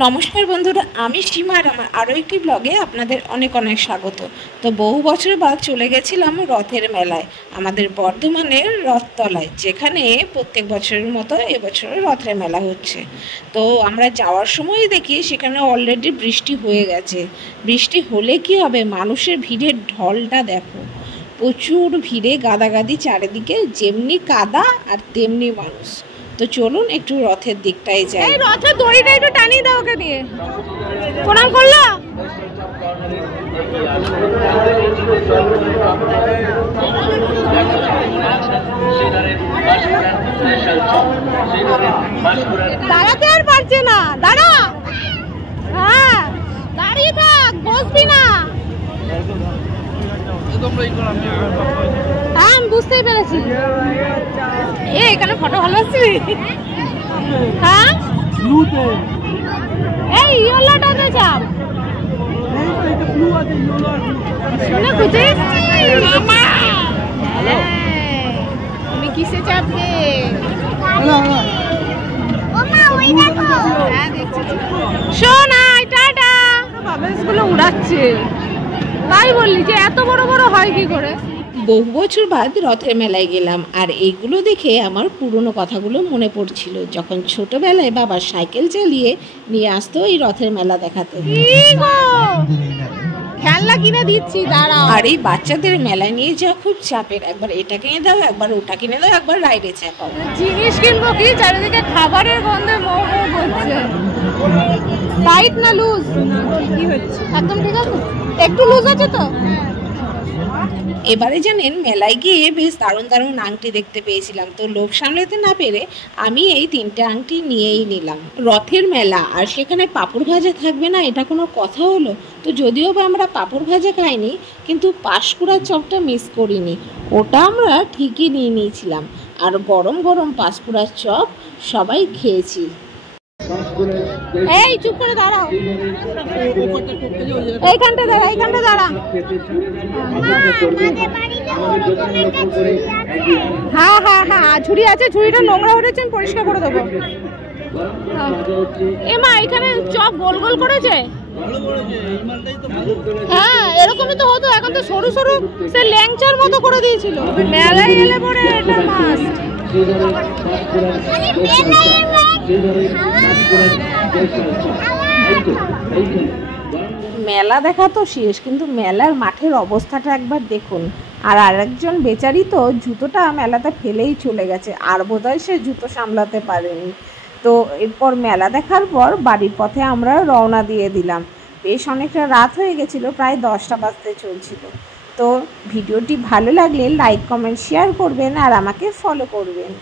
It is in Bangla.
নমস্কার বন্ধুরা, আমি সীমা আর আমার আরও একটি ব্লগে আপনাদের অনেক অনেক স্বাগত। তো বহু বছর বাদ চলে গেছিলাম রথের মেলায়, আমাদের বর্ধমানের রথতলায়, যেখানে প্রত্যেক বছরের মতো এবছরও রথের মেলা হচ্ছে। তো আমরা যাওয়ার সময় দেখি সেখানে অলরেডি বৃষ্টি হয়ে গেছে। বৃষ্টি হলে কি হবে, মানুষের ভিড়ের ঢলটা দেখো, প্রচুর ভিড়ে গাদাগাদি চারিদিকে, যেমনি কাদা আর তেমনি মানুষ। তো চলুন একটু রথের দিকটাই যাই। এই রথের দড়িটা একটু টানিয়ে দাও ওকে দিয়ে। প্রণাম করলো। দাঁড়াতে আর পারছে না, দাঁড়া। হ্যাঁ দাঁড়িয়ে থাক, বসবি না। আমি বুঝতেই পেরেছি। এখানে ফটো ভালো আসছে। হ্যাঁ এই ইয়েলোটাতে চাপ। শুনে খুঁজে তুমি কিসে চাপবে? শোনা টাটা। বাবেসগুলো উড়াচ্ছে, তাই বললি যে এত বড় বড় হয় কি করে। বহু বছর বাদ রথের মেলায় গেলাম, আর এইগুলো দেখে আমার পুরনো কথাগুলো মনে পড়ছিল, যখন ছোটবেলায় বাবা সাইকেল চালিয়ে নিয়ে আসতো এই রথের মেলা দেখাতে। খেলনা কিনে দিচ্ছি, দাঁড়াও। আর এই বাচ্চাদের মেলায় নিয়ে যাওয়া খুব চাপের, একবার এটা কিনে দাও, একবার ওটা কিনে দাও, একবার রাইডে চাপাও। জিনিস কিনবো কি, চারিদিকে খাবারের গন্ধে মৌ মৌ করছে। টাইট না লুজ? কি হচ্ছে, একদম ঠিক আছে, একটু লুজ আছে তো। এবারে জানেন, মেলায় গিয়ে বেশ দারুণ দারুণ আংটি দেখতে পেয়েছিলাম, তো লোভ সামলাতে না পেরে আমি এই 3টে আংটি নিয়েই নিলাম। রথের মেলা আর সেখানে পাঁপড় ভাজা থাকবে না, এটা কোনো কথা হলো? তো যদিও বা আমরা পাঁপড় ভাজা খাইনি, কিন্তু পাঁশকুড়ার চপটা মিস করিনি, ওটা আমরা ঠিকই নিয়ে নিয়েছিলাম। আর গরম গরম পাঁশকুড়ার চপ সবাই খেয়েছি। এই চুপ করে দাঁড়াও, এইখানটা দাঁড়া, এইখানটা দাঁড়া। হ্যাঁ হ্যাঁ হ্যাঁ, ঝুড়ি আছে, ঝুড়িটা নোংরা হয়েছে, আমি পরিষ্কার করে দেবো। এমা এখানে চপ গোল গোল করেছে। হ্যাঁ এরকমই তো হতো, এখন তো সরু সরু সে ল্যাংচার মতো করে দিয়েছিল। মেলায় এলে পরে এটা মাস্ট। মেলা দেখা তো শেষ, কিন্তু মেলার মাঠের অবস্থাটা একবার দেখুন। আর আরেকজন বেচারি তো জুতোটা মেলাতে ফেলেই চলে গেছে, আর বোধহয় সে জুতো সামলাতে পারেনি। তো এরপর মেলা দেখার পর বাড়ির পথে আমরা রওনা দিয়ে দিলাম। বেশ অনেকটা রাত হয়ে গেছিলো, প্রায় 10টা বাজতে চলছিল। তো ভিডিওটি ভালো লাগলে লাইক কমেন্ট শেয়ার করবেন আর আমাকে ফলো করবেন।